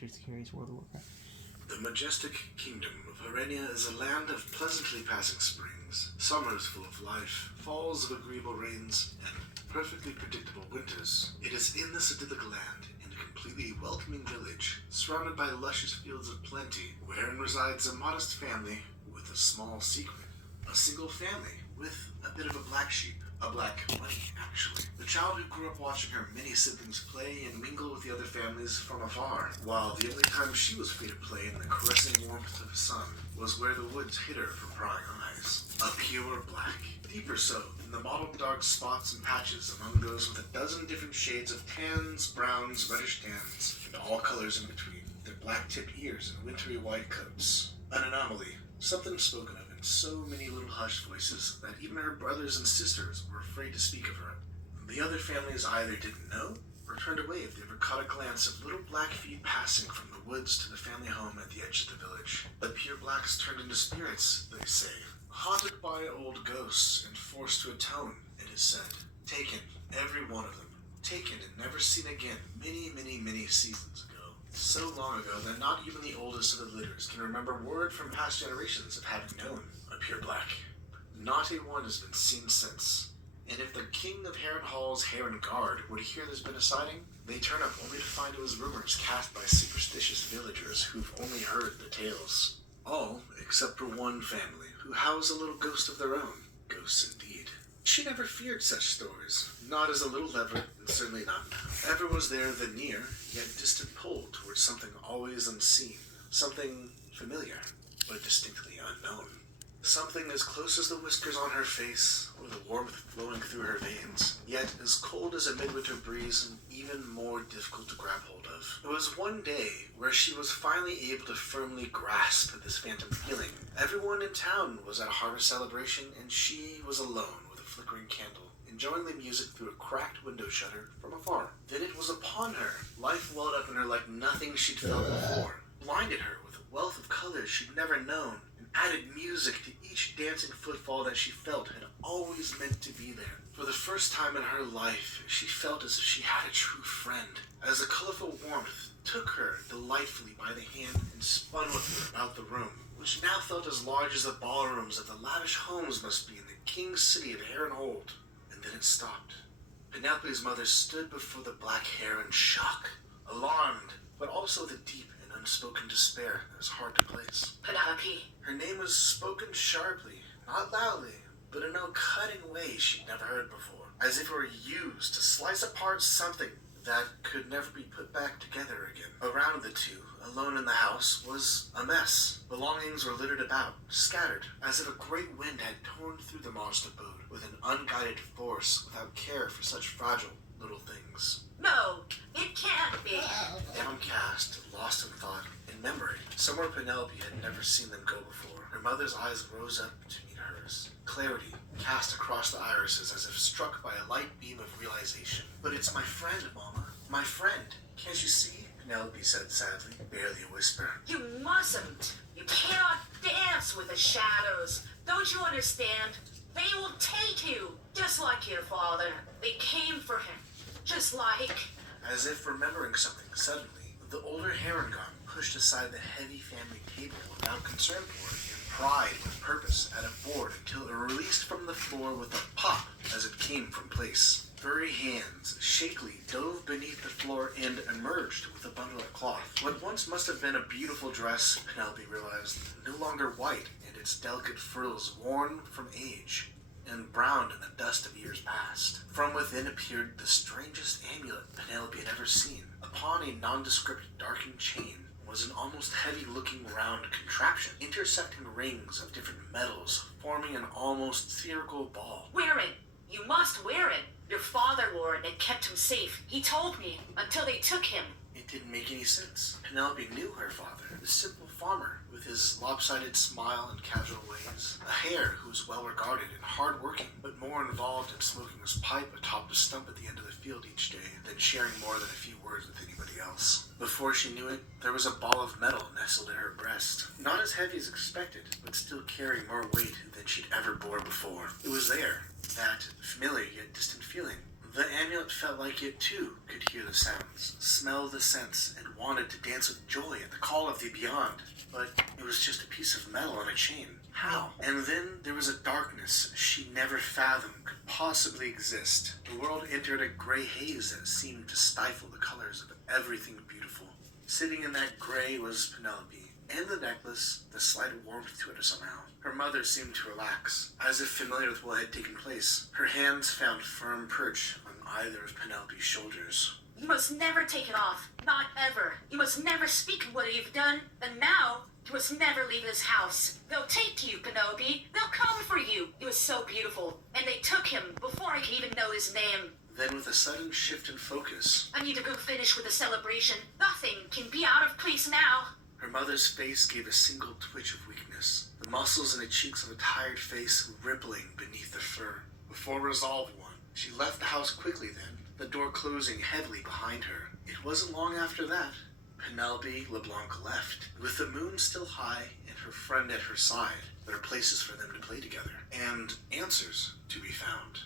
just curious, World of Warcraft. The majestic kingdom of Harenia is a land of pleasantly passing springs, summers full of life, falls of agreeable rains, and perfectly predictable winters. It is in this idyllic land, in a completely welcoming village, surrounded by luscious fields of plenty, wherein resides a modest family with a small secret. A single family with a bit of a black sheep. A black bunny, actually. The child who grew up watching her many siblings play and mingle with the other families from afar, while the only time she was free to play in the caressing warmth of the sun was where the woods hid her from prying eyes. A pure black, deeper so than the mottled dark spots and patches among those with a dozen different shades of tans, browns, reddish tans, and all colors in between, their black-tipped ears and wintry white coats. An anomaly, something spoken of in so many little hushed voices that even her brothers and sisters were afraid to speak of her. The other families either didn't know or turned away if they ever caught a glance of little black feet passing from the woods to the family home at the edge of the village. The pure blacks turned into spirits, they say, haunted by old ghosts and forced to atone, it is said. Taken, every one of them. Taken and never seen again many seasons ago. So long ago that not even the oldest of the litters can remember word from past generations of having known a pure black. Not a one has been seen since. And if the king of Harrenhal's Harren Guard would hear there's been a sighting, they turn up only to find it was rumors cast by superstitious villagers who've only heard the tales. All except for one family, who house a little ghost of their own. Ghosts indeed. She never feared such stories, not as a little lever, and certainly not now. Ever was there the near, yet distant pull towards something always unseen, something familiar, but distinctly unknown. Something as close as the whiskers on her face, or the warmth flowing through her veins, yet as cold as a midwinter breeze and even more difficult to grab hold of. It was one day where she was finally able to firmly grasp this phantom feeling. Everyone in town was at a harvest celebration, and she was alone with a flickering candle, enjoying the music through a cracked window shutter from afar. Then it was upon her. Life welled up in her like nothing she'd felt before, blinded her with a wealth of colors she'd never known, added music to each dancing footfall that she felt had always meant to be there. For the first time in her life, she felt as if she had a true friend, as the colorful warmth took her delightfully by the hand and spun with her about the room, which now felt as large as the ballrooms of the lavish homes must be in the king's city of Harrenhold. And then it stopped. Penelope's mother stood before the black hair in shock, alarmed, but also the deep unspoken despair that was hard to place. Penelope. Her name was spoken sharply, not loudly, but in a cutting way she'd never heard before, as if it were used to slice apart something that could never be put back together again. Around the two, alone in the house, was a mess. Belongings were littered about, scattered, as if a great wind had torn through the modest abode with an unguided force without care for such fragile little things. No, it can't be. Downcast, lost in thought, in memory, somewhere Penelope had never seen them go before. Her mother's eyes rose up to meet hers. Clarity cast across the irises as if struck by a light beam of realization. But it's my friend, Mama. My friend. Can't you see? Penelope said sadly, barely a whisper. You mustn't. You cannot dance with the shadows. Don't you understand? They will take you, just like your father. They came for him. Just like... As if remembering something, suddenly, the older Harrengon pushed aside the heavy family table without concern for it, and pried with purpose at a board until it released from the floor with a pop as it came from place. Furry hands shakily dove beneath the floor and emerged with a bundle of cloth. What once must have been a beautiful dress, Penelope realized, no longer white and its delicate frills worn from age and browned in the dust of years past. From within appeared the strangest amulet Penelope had ever seen. Upon a nondescript darkened chain was an almost heavy-looking round contraption, intersecting rings of different metals, forming an almost spherical ball. Wear it. You must wear it. Your father wore it and kept him safe. He told me, until they took him. It didn't make any sense. Penelope knew her father, the simple farmer, with his lopsided smile and casual ways. A hare who was well-regarded and hard-working, but more involved in smoking his pipe atop the stump at the end of the field each day than sharing more than a few words with anybody else. Before she knew it, there was a ball of metal nestled in her breast. Not as heavy as expected, but still carrying more weight than she'd ever bore before. It was there, that familiar yet distant feeling. The amulet felt like it too could hear the sounds, smell the scents, and wanted to dance with joy at the call of the beyond. But it was just a piece of metal on a chain. How? And then there was a darkness she never fathomed could possibly exist. The world entered a gray haze that seemed to stifle the colors of everything beautiful. Sitting in that gray was Penelope, and the necklace, the slight warmth to it somehow. Her mother seemed to relax, as if familiar with what had taken place. Her hands found firm perch on either of Penelope's shoulders. You must never take it off. Not ever. You must never speak of what you've done. And now, you must never leave this house. They'll take you, Penelope. They'll come for you. He was so beautiful. And they took him before I could even know his name. Then with a sudden shift in focus, I need to go finish with the celebration. Nothing can be out of place now. her mother's face gave a single twitch of weakness, the muscles in the cheeks of a tired face rippling beneath the fur. Before resolve won, she left the house quickly then, the door closing heavily behind her. It wasn't long after that Penelope LeBlanc left, with the moon still high and her friend at her side. There are places for them to play together, and answers to be found.